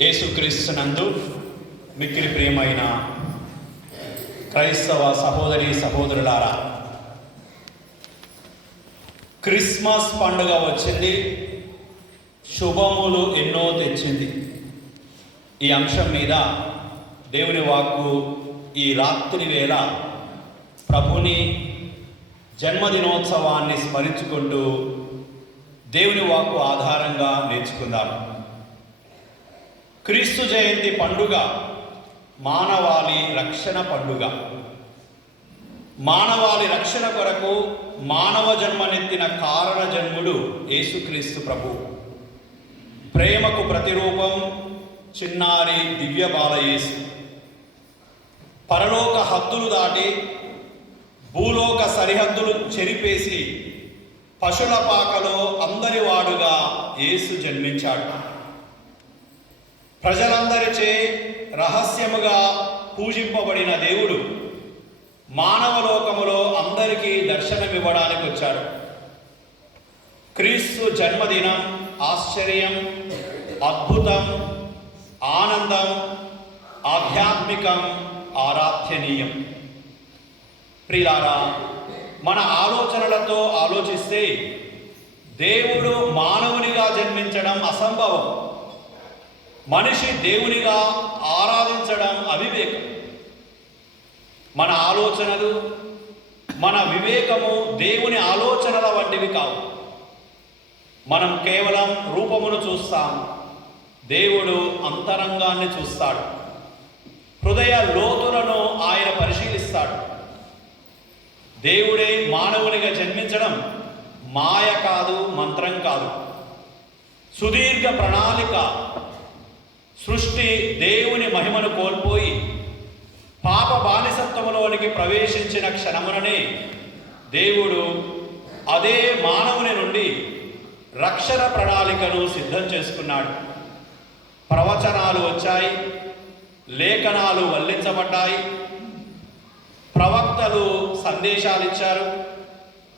యేసుక్రీస్తునందు మిక్కిలి ప్రియమైన క్రైస్తవ సహోదరి సహోదరులారా, క్రిస్మస్ పండుగ వచ్చింది, శుభములు ఎన్నో తెచ్చింది. ఈ అంశం మీద దేవుని వాక్కు ఈ రాత్రి వేళ ప్రభుని జన్మదినోత్సవాన్ని స్మరించుకుంటూ దేవుని వాక్కు ఆధారంగా నేర్చుకుందాం. క్రీస్తు జయంతి పండుగ మానవాళి రక్షణ పండుగ. మానవాళి రక్షణ కొరకు మానవ జన్మనెత్తిన కారణ జన్ముడు యేసుక్రీస్తు ప్రభు. ప్రేమకు ప్రతిరూపం చిన్నారి దివ్య బాలయేసు. పరలోక హద్దులు దాటి భూలోక సరిహద్దులు చెరిపేసి పశుల పాకలో అందరి వాడుగా యేసు జన్మించాడు. ప్రజలందరిచే రహస్యముగా పూజింపబడిన దేవుడు మానవలోకములో అందరికీ దర్శనమివ్వడానికి వచ్చాడు. క్రీస్తు జన్మదినం ఆశ్చర్యం, అద్భుతం, ఆనందం, ఆధ్యాత్మికం, ఆరాధ్యనీయం. ప్రియులారా, మన ఆలోచనలతో ఆలోచిస్తే దేవుడు మానవునిగా జన్మించడం అసంభవం. మనిషి దేవునిగా ఆరాధించడం అవివేకం. మన ఆలోచనలు, మన వివేకము దేవుని ఆలోచనల వంటివి కావు. మనం కేవలం రూపమును చూస్తాం, దేవుడు అంతరంగాన్ని చూస్తాడు. హృదయ లోతులను ఆయన పరిశీలిస్తాడు. దేవుడే మానవునిగా జన్మించడం మాయ కాదు, మంత్రం కాదు. సుదీర్ఘ ప్రణాళిక. సృష్టి దేవుని మహిమను కోల్పోయి పాప బానిసత్వములోనికి ప్రవేశించిన క్షణముననే దేవుడు అదే మానవుని నుండి రక్షణ ప్రణాళికను సిద్ధం చేసుకున్నాడు. ప్రవచనాలు వచ్చాయి, లేఖనాలు వల్లించబడ్డాయి, ప్రవక్తలు సందేశాలు ఇచ్చారు.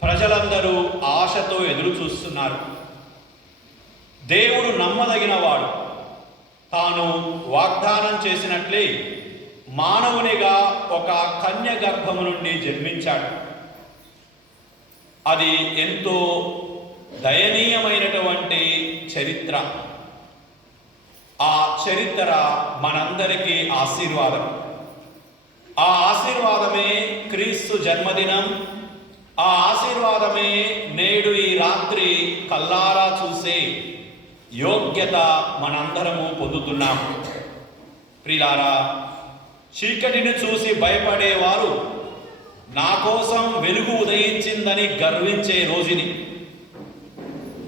ప్రజలందరూ ఆశతో ఎదురు చూస్తున్నారు. దేవుడు నమ్మదగినవాడు. తాను వాగ్దానం చేసినట్లే మానవునిగా ఒక కన్య గర్భము నుండి జన్మించాడు. అది ఎంతో దయనీయమైనటువంటి చరిత్ర. ఆ చరిత్ర మనందరికీ ఆశీర్వాదం. ఆ ఆశీర్వాదమే క్రీస్తు జన్మదినం. ఆ ఆశీర్వాదమే నేడు ఈ రాత్రి కల్లారా చూసే యోగ్యత మనందరము పొందుతున్నాము. ప్రియులారా, చీకటిని చూసి భయపడేవారు నా కోసం వెలుగు ఉదయించిందని గర్వించే రోజుని,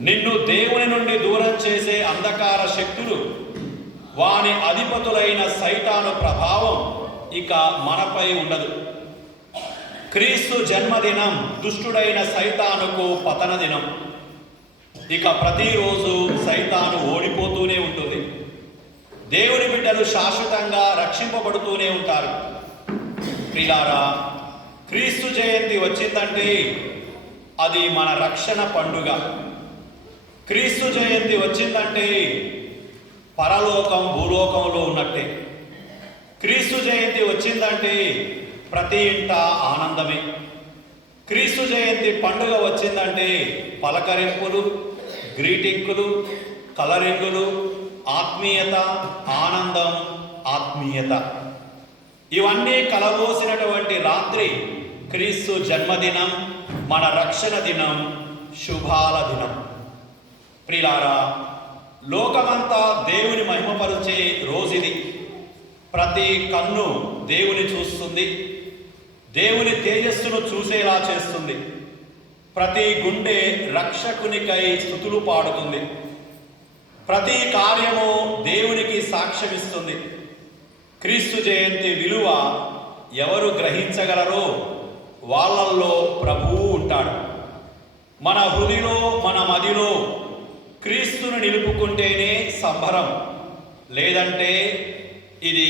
నిన్ను దేవుని నుండి దూరం చేసే అంధకార శక్తులు, వాని అధిపతులైన సైతాను ప్రభావం ఇక మనపై ఉండదు. క్రీస్తు జన్మదినం దుష్టుడైన సైతానుకు పతన దినం. ఇక ప్రతిరోజు సైతాను ఓడిపోతూనే ఉంటుంది. దేవుని బిడ్డలు శాశ్వతంగా రక్షింపబడుతూనే ఉంటారు. ప్రియులారా, క్రీస్తు జయంతి వచ్చిందంటే అది మన రక్షణ పండుగ. క్రీస్తు జయంతి వచ్చిందంటే పరలోకం భూలోకంలో ఉన్నట్టే. క్రీస్తు జయంతి వచ్చిందంటే ప్రతి ఇంట ఆనందమే. క్రీస్తు జయంతి పండుగ వచ్చిందంటే పలకరింపులు, గ్రీటింగులు, కలరింగులు, ఆత్మీయత, ఆనందం, ఆత్మీయత ఇవన్నీ కలబోసినటువంటి రాత్రి క్రీస్తు జన్మదినం, మన రక్షణ దినం, శుభాల దినం. ప్రియులారా, లోకమంతా దేవుని మహిమపరిచే రోజుది. ప్రతి కన్ను దేవుని చూస్తుంది, దేవుని తేజస్సును చూసేలా చేస్తుంది. ప్రతి గుండె రక్షకునికై స్తుతులు పాడుతుంది. ప్రతి కార్యము దేవునికి సాక్ష్యమిస్తుంది. క్రీస్తు జయంతి విలువ ఎవరు గ్రహించగలరో వాళ్ళల్లో ప్రభువు ఉంటాడు. మన హృదయలో, మన మదిలో క్రీస్తును నిలుపుకుంటేనే సంబరం, లేదంటే ఇది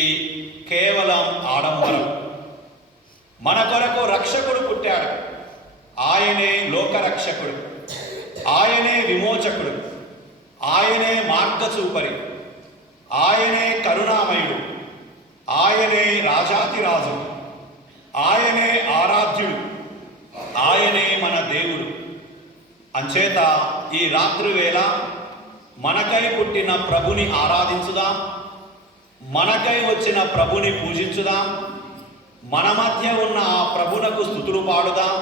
కేవలం ఆడంబరం. మన కొరకు రక్షకుడు పుట్టాడు. ఆయనే లోకరక్షకుడు, ఆయనే విమోచకుడు, ఆయనే మార్గచూపరి, ఆయనే కరుణామయుడు, ఆయనే రాజాతిరాజు, ఆయనే ఆరాధ్యుడు, ఆయనే మన దేవుడు. అంచేత ఈ రాత్రి వేళ మనకై పుట్టిన ప్రభుని ఆరాధించుదాం, మనకై వచ్చిన ప్రభుని పూజించుదాం, మన మధ్య ఉన్న ఆ ప్రభునకు స్తుతులు పాడుదాం,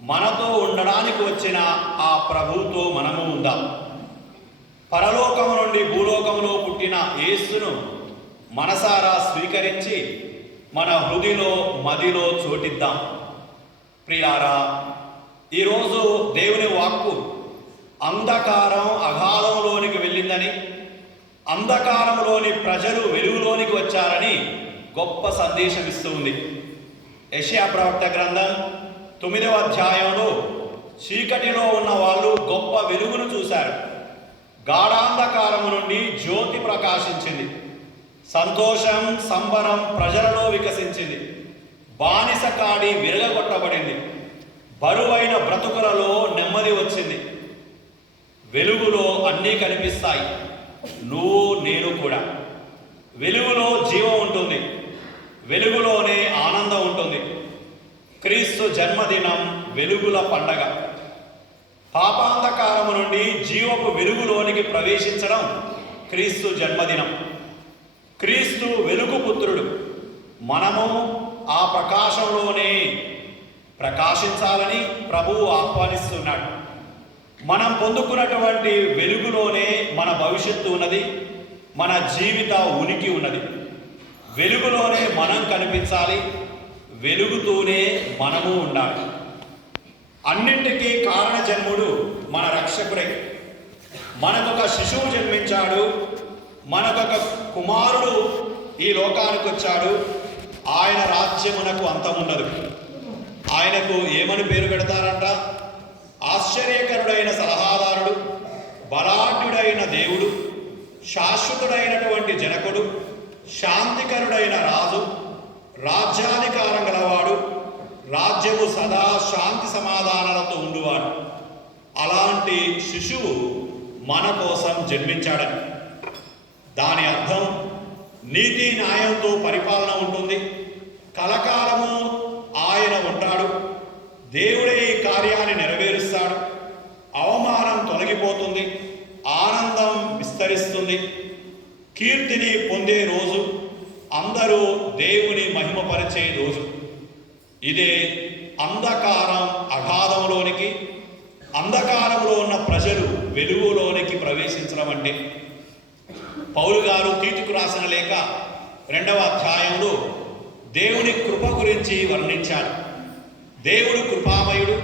మనతో ఉండడానికి వచ్చిన ఆ ప్రభువుతో మనము ఉందాం. పరలోకము నుండి భూలోకములో పుట్టిన యేసును మనసారా స్వీకరించి మన హృదిలో మదిలో చోటిద్దాం. ప్రియారా, ఈరోజు దేవుని వాక్కు అంధకారం అగాధంలోనికి వెళ్ళిందని, అంధకారంలోని ప్రజలు వెలుగులోనికి వచ్చారని గొప్ప సందేశం ఇస్తూ ఉంది. యెషయా ప్రవక్త గ్రంథం 9వ అధ్యాయంలో చీకటిలో ఉన్న వాళ్ళు గొప్ప వెలుగును చూశారు. గాఢాంధకారము నుండి జ్యోతి ప్రకాశించింది. సంతోషం, సంబరం ప్రజలలో వికసించింది. బానిస కాడి విరగగొట్టబడింది. బరువైన బ్రతుకులలో నెమ్మది వచ్చింది. వెలుగులో అన్నీ కనిపిస్తాయి, నువ్వు నేను కూడా. వెలుగులో జీవం ఉంటుంది, వెలుగులోనే ఆనందం ఉంటుంది. క్రీస్తు జన్మదినం వెలుగుల పండగ. పాపాంధకారము నుండి జీవపు వెలుగులోనికి ప్రవేశించడం క్రీస్తు జన్మదినం. క్రీస్తు వెలుగు పుత్రుడు. మనము ఆ ప్రకాశంలోనే ప్రకాశించాలని ప్రభువు ఆహ్వానిస్తున్నాడు. మనం పొందుకున్నటువంటి వెలుగులోనే మన భవిష్యత్తు ఉన్నది, మన జీవిత ఉనికి ఉన్నది. వెలుగులోనే మనం కనిపించాలి, వెలుగుతూనే మనము ఉండాలి. అన్నింటికీ కారణ జన్ముడు మన రక్షకుడే. మనకొక శిశువు జన్మించాడు, మనకొక కుమారుడు ఈ లోకానికి వచ్చాడు. ఆయన రాజ్యమునకు అంతముండదు. ఆయనకు ఏమని పేరు పెడతారంట? ఆశ్చర్యకరుడైన సలహాదారుడు, బలాఢ్యుడైన దేవుడు, శాశ్వతుడైనటువంటి జనకుడు, శాంతికరుడైన రాజు, రాజ్యాధికారం గలవాడు, రాజ్యము సదా శాంతి సమాధానాలతో ఉండువాడు. అలాంటి శిశువు మన కోసం జన్మించాడని. దాని అర్థం నీతి న్యాయంతో పరిపాలన ఉంటుంది, కలకాలము ఆయన ఉంటాడు, దేవుడే ఈ కార్యాన్ని నెరవేరుస్తాడు, అవమానం తొలగిపోతుంది, ఆనందం విస్తరిస్తుంది, కీర్తిని పొందే రోజు, అందరూ దేవుని మహిమపరిచే రోజు. ఇదే అంధకారం అగాధంలోనికి, అంధకారంలో ఉన్న ప్రజలు వెలుగులోనికి ప్రవేశించడం అంటే. పౌలు గారు తీతుకు రాసిన లేఖ 2వ అధ్యాయంలో దేవుని కృప గురించి వర్ణించాడు. దేవుడు కృపామయుడు,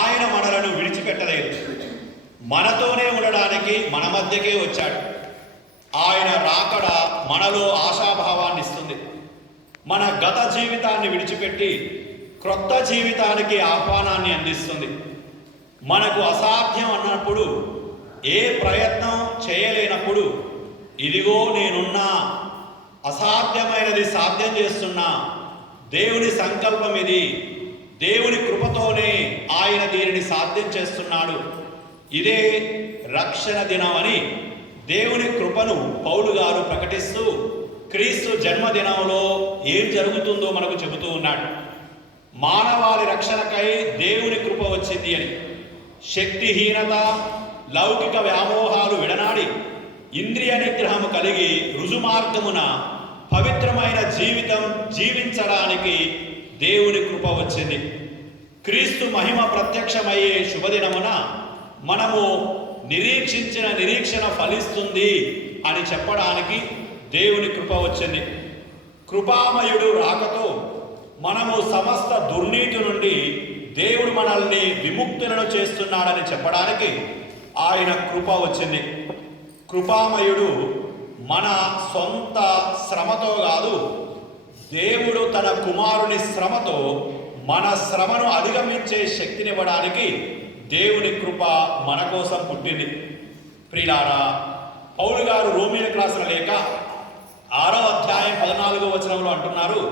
ఆయన మనలను విడిచిపెట్టలేదు, మనతోనే ఉండడానికి మన మధ్యకే వచ్చాడు. ఆయన రాకడ మనలో ఆశాభావాన్ని ఇస్తుంది. మన గత జీవితాన్ని విడిచిపెట్టి క్రొత్త జీవితానికి ఆహ్వానాన్ని అందిస్తుంది. మనకు అసాధ్యం అన్నప్పుడు, ఏ ప్రయత్నం చేయలేనప్పుడు, ఇదిగో నేనున్నా, అసాధ్యమైనది సాధ్యం చేస్తున్నా, దేవుని సంకల్పం ఇది, దేవుని కృపతోనే ఆయన దీనిని సాధ్యం చేస్తున్నాడు, ఇదే రక్షణ దినం అని దేవుని కృపను పౌలు గారు ప్రకటిస్తూ క్రీస్తు జన్మదినంలో ఏం జరుగుతుందో మనకు చెబుతూ ఉన్నాడు. మానవాళి రక్షణకై దేవుని కృప వచ్చింది అని. శక్తిహీనత, లౌకిక వ్యామోహాలు విడనాడి ఇంద్రియ నిగ్రహము కలిగి రుజుమార్గమున పవిత్రమైన జీవితం జీవించడానికి దేవుని కృప వచ్చింది. క్రీస్తు మహిమ ప్రత్యక్షమయ్యే శుభదినమున మనము నిరీక్షించిన నిరీక్షణ ఫలిస్తుంది అని చెప్పడానికి దేవుని కృప వచ్చింది. కృపామయుడు రాకతో మనము సమస్త దుర్నీతి నుండి దేవుడు మనల్ని విముక్తులను చేస్తున్నాడని చెప్పడానికి ఆయన కృప వచ్చింది. కృపామయుడు మన సొంత శ్రమతో కాదు, దేవుడు తన కుమారుని శ్రమతో మన శ్రమను అధిగమించే శక్తినివ్వడానికి దేవుని కృప మన కోసం పుట్టింది. ప్రియులారా, పౌలు గారు రోమీయులకు రాసిన లేఖ 6వ అధ్యాయం 14వ వచనంలో అంటున్నారు,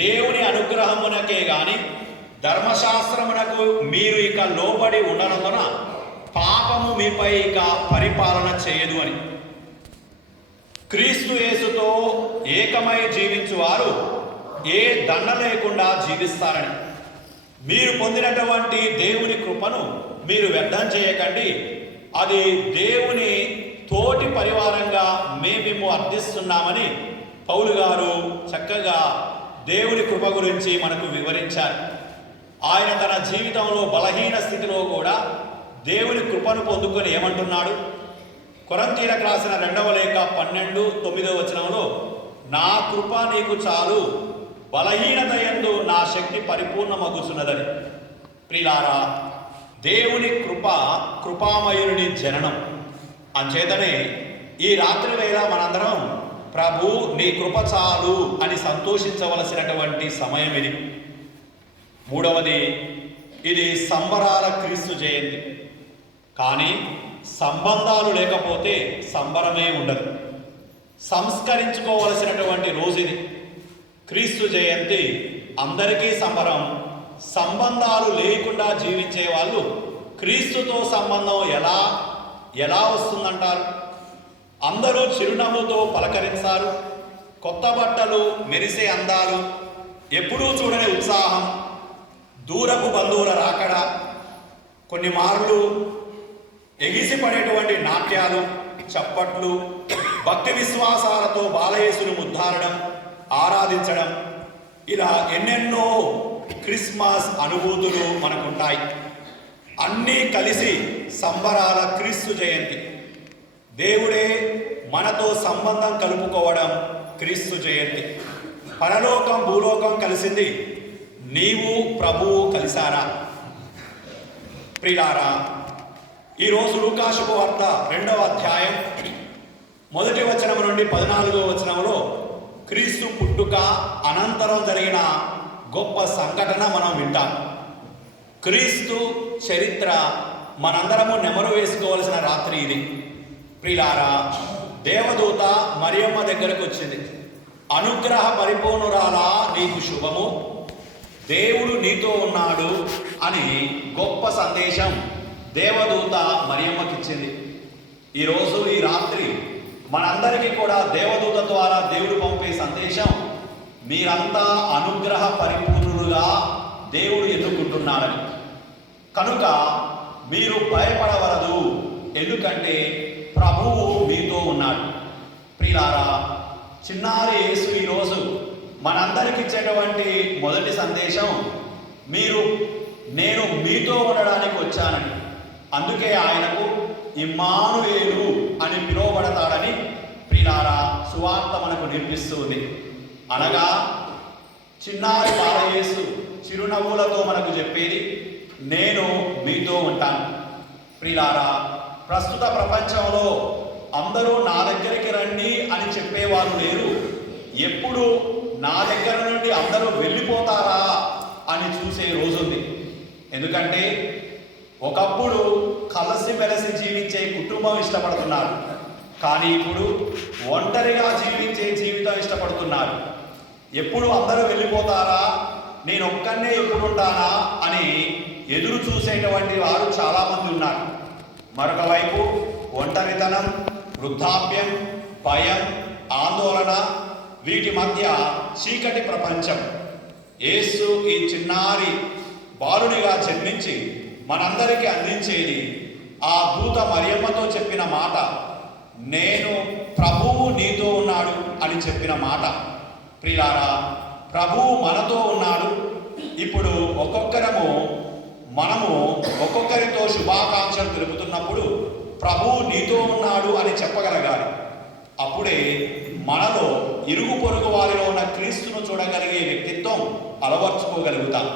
దేవుని అనుగ్రహమునకే గాని ధర్మశాస్త్రమునకు మీరు ఇక లోబడి ఉండనందున పాపము మీపై ఇక పరిపాలన చేయదు అని. క్రీస్తు యేసుతో ఏకమై జీవించువారు ఏ దండ లేకుండా జీవిస్తారని. మీరు పొందినటువంటి దేవుని కృపను మీరు వ్యర్థం చేయకండి, అది దేవుని తోటి పరివారంగా మేము అర్థిస్తున్నామని పౌలు గారు చక్కగా దేవుని కృప గురించి మనకు వివరించారు. ఆయన తన జీవితంలో బలహీన స్థితిలో కూడా దేవుని కృపను పొందుకొని ఏమంటున్నాడు? కొరింథీయులకు రాసిన 2వ లేఖ 12:9 నా కృప నీకు చాలు, బలహీనత యందు నా శక్తి పరిపూర్ణమగుచున్నదని. ప్రియులారా, దేవుని కృప కృపామయుని జననం. అంచేతనే ఈ రాత్రి వేళ మనందరం ప్రభు నీ కృప చాలు అని సంతోషించవలసినటువంటి సమయం ఇది. మూడవది, ఇది సంబరాల క్రీస్తు జయంతి. కానీ సంబంధాలు లేకపోతే సంబరమే ఉండదు. సంస్కరించుకోవలసినటువంటి రోజు ఇది. క్రీస్తు జయంతి అందరికీ సంబరం. సంబంధాలు లేకుండా జీవించే వాళ్ళు క్రీస్తుతో సంబంధం ఎలా వస్తుందంటారు? అందరూ చిరునవ్వుతో పలకరించారు. కొత్త బట్టలు, మెరిసే అందాలు, ఎప్పుడూ చూడని ఉత్సాహం, దూరపు బంధువుల రాకడ, కొన్ని మార్లు ఎగిసిపడేటువంటి నాట్యాలు, చప్పట్లు, భక్తి విశ్వాసాలతో బాలయేసును ముద్దారడం, ఆరాధించడం, ఇలా ఎన్నెన్నో క్రిస్మస్ అనుభూతులు మనకుంటాయి. అన్నీ కలిసి సంబరాల క్రీస్తు జయంతి. దేవుడే మనతో సంబంధం కలుపుకోవడం క్రీస్తు జయంతి. పరలోకం భూలోకం కలిసింది, నీవు ప్రభువు కలిశారా? ప్రియులారా, ఈరోజు లూకా శుభవార్త 2వ అధ్యాయం 1వ వచనం నుండి 14వ వచనంలో క్రీస్తు పుట్టుక అనంతరం జరిగిన గొప్ప సంఘటన మనం వింటాం. క్రీస్తు చరిత్ర మనందరము నెమరు వేసుకోవలసిన రాత్రి ఇది. ప్రియులారా, దేవదూత మరియమ్మ దగ్గరకు వచ్చింది. అనుగ్రహ పరిపూర్ణురాలా నీకు శుభము, దేవుడు నీతో ఉన్నాడు అని గొప్ప సందేశం దేవదూత మరియమ్మకిచ్చింది. ఈరోజు ఈ రాత్రి మనందరికీ కూడా దేవదూత ద్వారా దేవుడు పంపే సందేశం, మీరంతా అనుగ్రహ పరిపూర్ణులుగా దేవుడు ఎన్నుకుంటున్నాడని. కనుక మీరు భయపడవలదు, ఎందుకంటే ప్రభువు మీతో ఉన్నాడు. ప్రియులారా, చిన్నారి యేసు ఈరోజు మనందరికి ఇచ్చేటువంటి మొదటి సందేశం, నేను మీతో ఉండడానికి వచ్చానని. అందుకే ఆయనకు ఇమ్మానుయేలు అని పిలువబడతాడని ప్రియులారా సువార్త మనకు నేర్పిస్తుంది. అనగా చిన్నారి బాలయేసు చిరునవ్వులతో మనకు చెప్పేది, నేను మీతో ఉంటాను. ప్రియులారా, ప్రస్తుత ప్రపంచంలో అందరూ నా దగ్గరికి రండి అని చెప్పేవారు లేరు. ఎప్పుడు నా దగ్గర నుండి అందరూ వెళ్ళిపోతారా అని చూసే రోజుంది. ఎందుకంటే ఒకప్పుడు కలిసిమెలిసి జీవించే కుటుంబం ఇష్టపడుతున్నారు, కానీ ఇప్పుడు ఒంటరిగా జీవించే జీవితం ఇష్టపడుతున్నారు. ఎప్పుడు అందరూ వెళ్ళిపోతారా, నేను ఒక్కనే ఎప్పుడు ఉంటానా అని ఎదురు చూసేటువంటి వారు చాలామంది ఉన్నారు. మరొక వైపు ఒంటరితనం, వృద్ధాప్యం, భయం, ఆందోళన, వీటి మధ్య చీకటి ప్రపంచం. యేసు ఈ చిన్నారి బాలునిగా జన్మించి మనందరికీ అందించేది ఆ దూత మరియమ్మతో చెప్పిన మాట, నేను ప్రభువు నీతో ఉన్నాడు అని చెప్పిన మాట. ప్రియులారా, ప్రభువు మనతో ఉన్నాడు. ఇప్పుడు మనము ఒక్కొక్కరితో శుభాకాంక్షలు తెలుపుతున్నప్పుడు ప్రభువు నీతో ఉన్నాడు అని చెప్పగలగాలి. అప్పుడే మనలో ఇరుగు పొరుగు వారిలో ఉన్న క్రీస్తును చూడగలిగే వ్యక్తిత్వం అలవర్చుకోగలుగుతాం.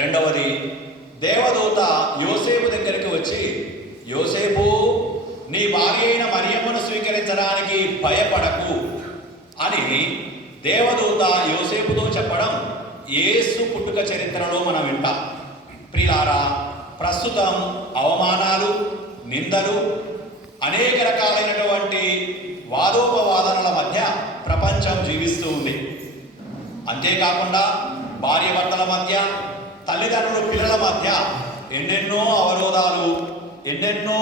రెండవది, దేవదూత యోసేపు దగ్గరికి వచ్చి, యోసేపు, నీ భార్య అయిన మరియమ్మను స్వీకరించడానికి భయపడకు అని దేవదూత యోసేపుతో చెప్పడం యేసు పుట్టుక చరిత్రలో మనం వింటాం. ప్రియులారా, ప్రస్తుతం అవమానాలు, నిందలు, అనేక రకాలైనటువంటి వాదోపవాదనల మధ్య ప్రపంచం జీవిస్తూ ఉంది. అంతేకాకుండా భార్యాభర్తల మధ్య, తల్లిదండ్రులు పిల్లల మధ్య ఎన్నెన్నో అవరోధాలు, ఎన్నెన్నో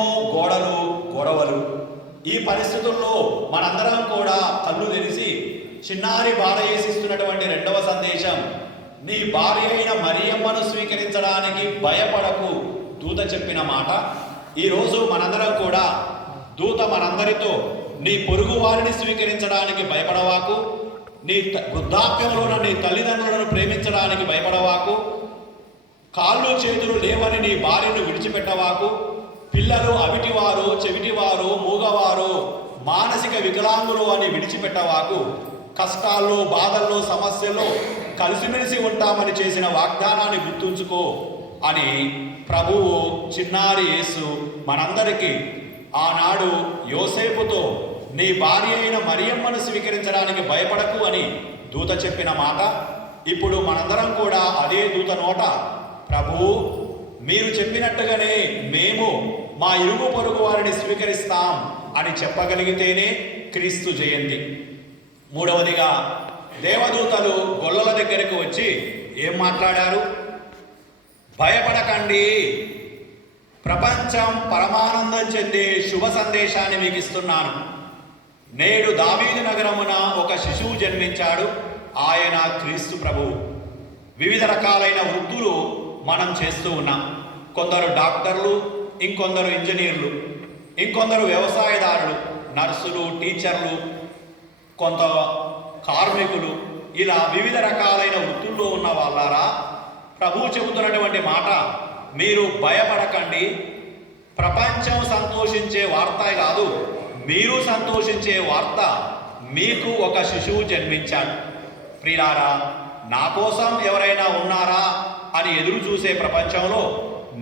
గొడవలు. ఈ పరిస్థితుల్లో మనందరం కూడా కళ్ళు తెరిచి చిన్నారి భార్య ఇస్తున్నటువంటి రెండవ సందేశం, నీ భార్య అయిన మరియమ్మను స్వీకరించడానికి భయపడకు దూత చెప్పిన మాట. ఈరోజు మనందరం కూడా దూత మనందరితో నీ పొరుగు వారిని స్వీకరించడానికి భయపడవాకు, నీ వృద్ధాప్యంలో నీ తల్లిదండ్రులను ప్రేమించడానికి భయపడవాకు, కాళ్ళు చేతులు లేవని నీ భార్యను విడిచిపెట్టవాకు, పిల్లలు అవిటివారు చెవిటివారు మూగవారు మానసిక వికలాంగులు అని విడిచిపెట్టవాకు, కష్టాల్లో బాధల్లో సమస్యల్లో కలిసిమెలిసి ఉంటామని చేసిన వాగ్దానాన్ని గుర్తుంచుకో అని ప్రభువు చిన్నారి యేసు మనందరికీ ఆనాడు యోసేపుతో నీ భార్య అయిన మరియమ్మను స్వీకరించడానికి భయపడకు అని దూత చెప్పిన మాట. ఇప్పుడు మనందరం కూడా అదే దూత నోట, ప్రభువు మీరు చెప్పినట్టుగానే మేము మా ఇరుగు పొరుగు వారిని స్వీకరిస్తాం అని చెప్పగలిగితేనే క్రీస్తు జయంతి. మూడవదిగా దేవదూతలు గొల్లల దగ్గరకు వచ్చి ఏం మాట్లాడారు? భయపడకండి, ప్రపంచం పరమానందం చెందే శుభ సందేశాన్ని మీకు ఇస్తున్నాను. నేడు దావీదు నగరమున ఒక శిశువు జన్మించాడు, ఆయన క్రీస్తు ప్రభువు. వివిధ రకాలైన వృత్తులు మనం చేస్తూ ఉన్నాం. కొందరు డాక్టర్లు, ఇంకొందరు ఇంజనీర్లు, ఇంకొందరు వ్యవసాయదారులు, నర్సులు, టీచర్లు, కొంత కార్మికులు, ఇలా వివిధ రకాలైన వృత్తుల్లో ఉన్న వాళ్ళారా, ప్రభువు చెబుతున్నటువంటి మాట, మీరు భయపడకండి. ప్రపంచం సంతోషించే వార్త కాదు, మీరు సంతోషించే వార్త, మీకు ఒక శిశువు జన్మించాడు. ప్రియులారా, నా కోసం ఎవరైనా ఉన్నారా అని ఎదురు చూసే ప్రపంచంలో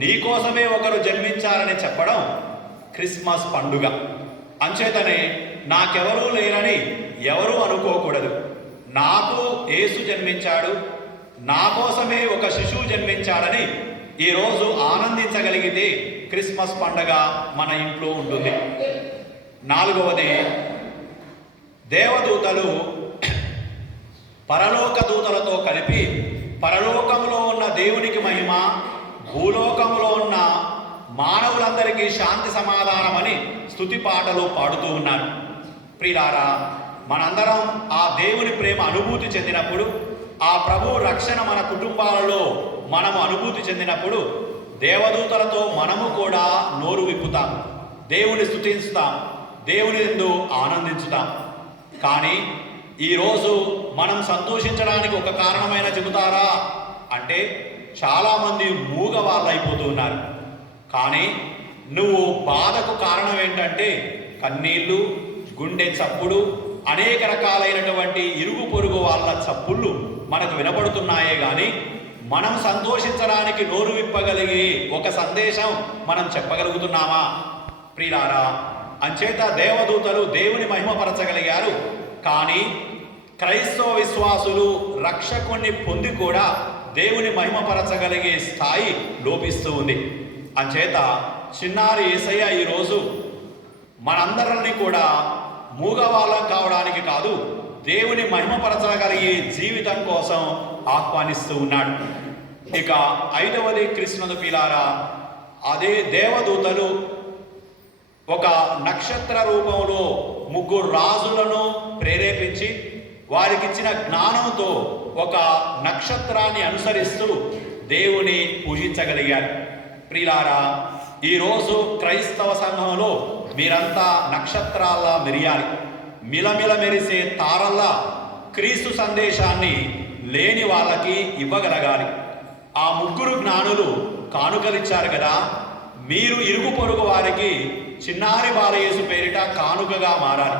నీ కోసమే ఒకరు జన్మించారని చెప్పడం క్రిస్మస్ పండుగ. అంచేతనే నాకెవరూ లేరని ఎవరూ అనుకోకూడదు. నాకు యేసు జన్మించాడు, నా కోసమే ఒక శిశువు జన్మించాడని ఈరోజు ఆనందించగలిగితే క్రిస్మస్ పండుగ మన ఇంట్లో ఉంటుంది. నాలుగవది, దేవదూతలు పరలోక దూతలతో కలిపి పరలోకంలో ఉన్న దేవునికి మహిమ, భూలోకంలో ఉన్న మానవులందరికీ శాంతి సమాధానమని స్తుతి పాటలు పాడుతూ ఉన్నారు. ప్రియులారా, మనందరం ఆ దేవుని ప్రేమ అనుభూతి చెందినప్పుడు, ఆ ప్రభు రక్షణ మన కుటుంబాలలో మనము అనుభూతి చెందినప్పుడు దేవదూతలతో మనము కూడా నోరు విప్పుతాం, దేవుని స్తుతిస్తాం, దేవుని యందు ఆనందించుతాం. కానీ ఈరోజు మనం సంతోషించడానికి ఒక కారణమైన చెబుతారా అంటే చాలామంది మూగ వాళ్ళు అయిపోతూ ఉన్నారు. కానీ నువ్వు బాధకు కారణం ఏంటంటే కన్నీళ్ళు, గుండె చప్పుడు, అనేక రకాలైనటువంటి ఇరుగు పొరుగు వాళ్ళ చప్పుళ్ళు మనకు వినపడుతున్నాయే కానీ మనం సంతోషించడానికి నోరు విప్పగలిగి ఒక సందేశం మనం చెప్పగలుగుతున్నామా? ప్రియులారా, అంచేత దేవదూతలు దేవుని మహిమపరచగలిగారు. కానీ క్రైస్తవ విశ్వాసులు రక్షకుణ్ణి పొంది కూడా దేవుని మహిమపరచగలిగే స్థాయి లోపిస్తూ ఉంది. అంచేత చిన్నారి యేసయ్య ఈరోజు మనందరినీ కూడా మూగవాళ్ళం కావడానికి కాదు, దేవుని మహిమపరచగలిగే జీవితం కోసం ఆహ్వానిస్తూ ఉన్నాడు. ఇక ఐదవది కృష్ణుడు పిల్లారా, అదే దేవదూతలు ఒక నక్షత్ర రూపంలో ముగ్గురు రాజులను ప్రేరేపించి వారికిచ్చిన జ్ఞానంతో ఒక నక్షత్రాన్ని అనుసరిస్తూ దేవుని పూజించగలిగారు. ప్రియులారా, ఈరోజు క్రైస్తవ సంఘంలో మీరంతా నక్షత్రాల్లా మెరియాలి, మిలమిల మెరిసే తారల్లా క్రీస్తు సందేశాన్ని లేని వాళ్ళకి ఇవ్వగలగాలి. ఆ ముగ్గురు జ్ఞానులు కానుకలిచ్చారు కదా, మీరు ఇరుగు పొరుగు వారికి చిన్నారి బాలయేసు పేరిట కానుకగా మారాలి.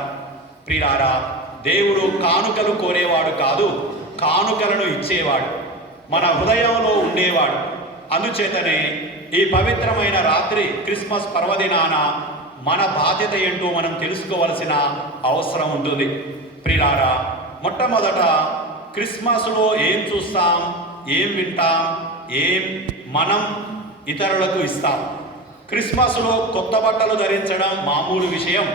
ప్రియులారా, దేవుడు కానుకలు కోరేవాడు కాదు, కానుకలను ఇచ్చేవాడు, మన హృదయంలో ఉండేవాడు. అందుచేతనే ఈ పవిత్రమైన రాత్రి క్రిస్మస్ పర్వదినాన మన బాధ్యత ఏంటో మనం తెలుసుకోవలసిన అవసరం ఉంటుంది. ప్రియులారా, మొట్టమొదట క్రిస్మస్లో ఏం చూస్తాం, ఏం వింటాం, ఏం మనం ఇతరులకు ఇస్తాం. క్రిస్మస్లో కొత్త బట్టలు ధరించడం మామూలు విషయం,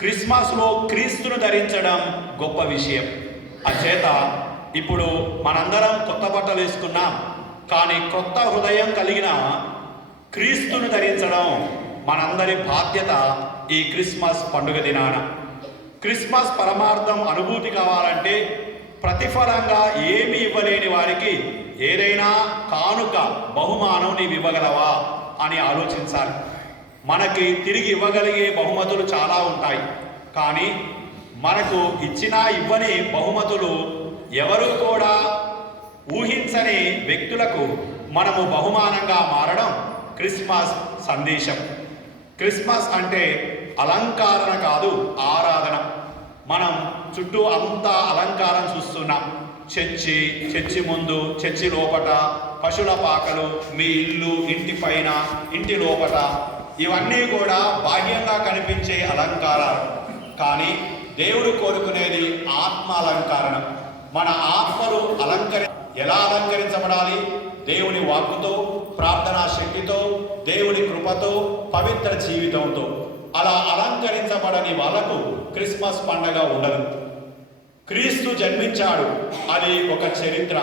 క్రిస్మస్లో క్రీస్తును ధరించడం గొప్ప విషయం. అంచేత ఇప్పుడు మనందరం కొత్త బట్టలు వేసుకున్నాం, కానీ కొత్త హృదయం కలిగిన క్రీస్తును ధరించడం మనందరి బాధ్యత ఈ క్రిస్మస్ పండుగ దినాన. క్రిస్మస్ పరమార్థం అనుభూతి కావాలంటే ప్రతిఫలంగా ఏమి ఇవ్వలేని వారికి ఏదైనా కానుక బహుమానం నీవు ఇవ్వగలవా అని ఆలోచించాలి. మనకి తిరిగి ఇవ్వగలిగే బహుమతులు చాలా ఉంటాయి, కానీ మనకు ఇచ్చినా ఇవ్వని బహుమతులు ఎవరు కూడా ఊహించని వ్యక్తులకు మనము బహుమానంగా మారడం క్రిస్మస్ సందేశం. క్రిస్మస్ అంటే అలంకరణ కాదు, ఆరాధన. మనం చుట్టూ అంతా అలంకారం చూస్తున్నాం. చర్చి ముందు, చర్చి లోపట, పశువుల పాకలు, మీ ఇల్లు, ఇంటి పైన, ఇంటి లోపట, ఇవన్నీ కూడా బాహ్యంగా కనిపించే అలంకారాలు. కానీ దేవుడు కోరుకునేది ఆత్మ అలంకరణ. మన ఆత్మలు ఎలా అలంకరించబడాలి? దేవుని వాక్కుతో, ప్రార్థనా శక్తితో, దేవుని కృపతో, పవిత్ర జీవితంతో. అలా అలంకరించబడని వాళ్ళకు క్రిస్మస్ పండగ ఉండదు. క్రీస్తు జన్మించాడు, అది ఒక చరిత్ర.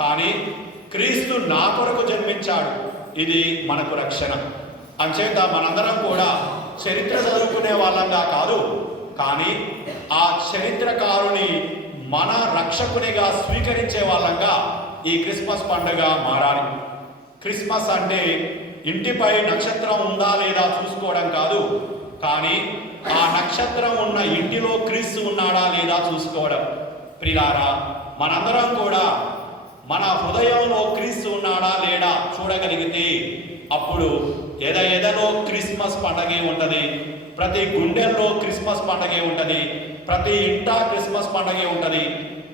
కానీ క్రీస్తు నా కొరకు జన్మించాడు, ఇది మనకు రక్షణ. అంచేత మనందరం కూడా చరిత్ర చదువుకునే వాళ్ళంగా కాదు, కానీ ఆ చరిత్రకారుని మన రక్షకునిగా స్వీకరించే వాళ్ళంగా ఈ క్రిస్మస్ పండుగ మారాలి. క్రిస్మస్ అంటే ఇంటిపై నక్షత్రం ఉందా లేదా చూసుకోవడం కాదు, కానీ ఆ నక్షత్రం ఉన్న ఇంటిలో క్రీస్తు ఉన్నాడా లేదా చూసుకోవడం. ప్రియులారా, మనందరం కూడా మన హృదయంలో క్రీస్తు ఉన్నాడా లేడా చూడగలిగితే అప్పుడు ఎదలో క్రిస్మస్ పండగే ఉంటుంది. ప్రతి గుండెల్లో క్రిస్మస్ పండగే ఉంటుంది. ప్రతి ఇంట క్రిస్మస్ పండగే ఉంటుంది.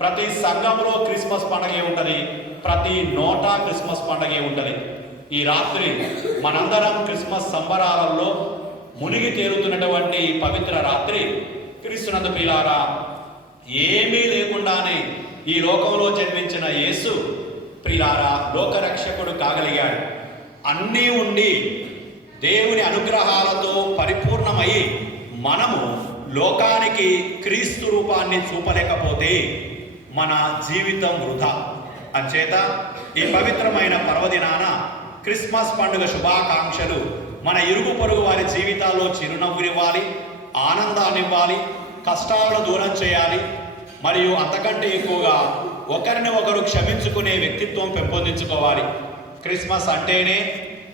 ప్రతి సంఘంలో క్రిస్మస్ పండగే ఉంటుంది. ప్రతి నోట క్రిస్మస్ పండగే ఉంటుంది. ఈ రాత్రి మనందరం క్రిస్మస్ సంబరాలలో మునిగి తేలుతున్నటువంటి పవిత్ర రాత్రి క్రీస్తునందు ప్రియులారా, ఏమీ లేకుండానే ఈ లోకంలో జన్మించిన యేసు ప్రియులారా లోకరక్షకుడు కాగలిగాడు. అన్నీ ఉండి దేవుని అనుగ్రహాలతో పరిపూర్ణమై మనము లోకానికి క్రీస్తు రూపాన్ని చూపలేకపోతే మన జీవితం వృధా. అంచేత ఈ పవిత్రమైన పర్వదినాన క్రిస్మస్ పండుగ శుభాకాంక్షలు. మన ఇరుగు పొరుగు వారి జీవితాల్లో చిరునవ్వునివ్వాలి, ఆనందాన్నివ్వాలి, కష్టాలను దూరం చేయాలి, మరియు అంతకంటే ఎక్కువగా ఒకరిని ఒకరు క్షమించుకునే వ్యక్తిత్వం పెంపొందించుకోవాలి. క్రిస్మస్ అంటేనే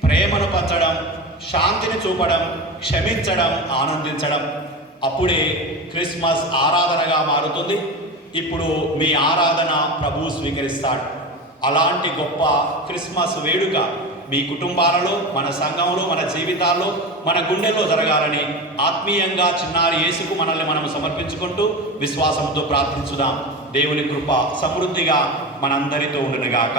ప్రేమను పంచడం, శాంతిని చూపడం, క్షమించడం, ఆనందించడం. అప్పుడే క్రిస్మస్ ఆరాధనగా మారుతుంది. ఇప్పుడు మీ ఆరాధన ప్రభువు స్వీకరిస్తాడు. అలాంటి గొప్ప క్రిస్మస్ వేడుక మీ కుటుంబాలలో, మన సంఘంలో, మన జీవితాల్లో, మన గుండెల్లో జరగాలని ఆత్మీయంగా చిన్నారి యేసుకు మనల్ని మనం సమర్పించుకుంటూ విశ్వాసంతో ప్రార్థించుదాం. దేవుని కృప సమృద్ధిగా మనందరితో ఉండునుగాక.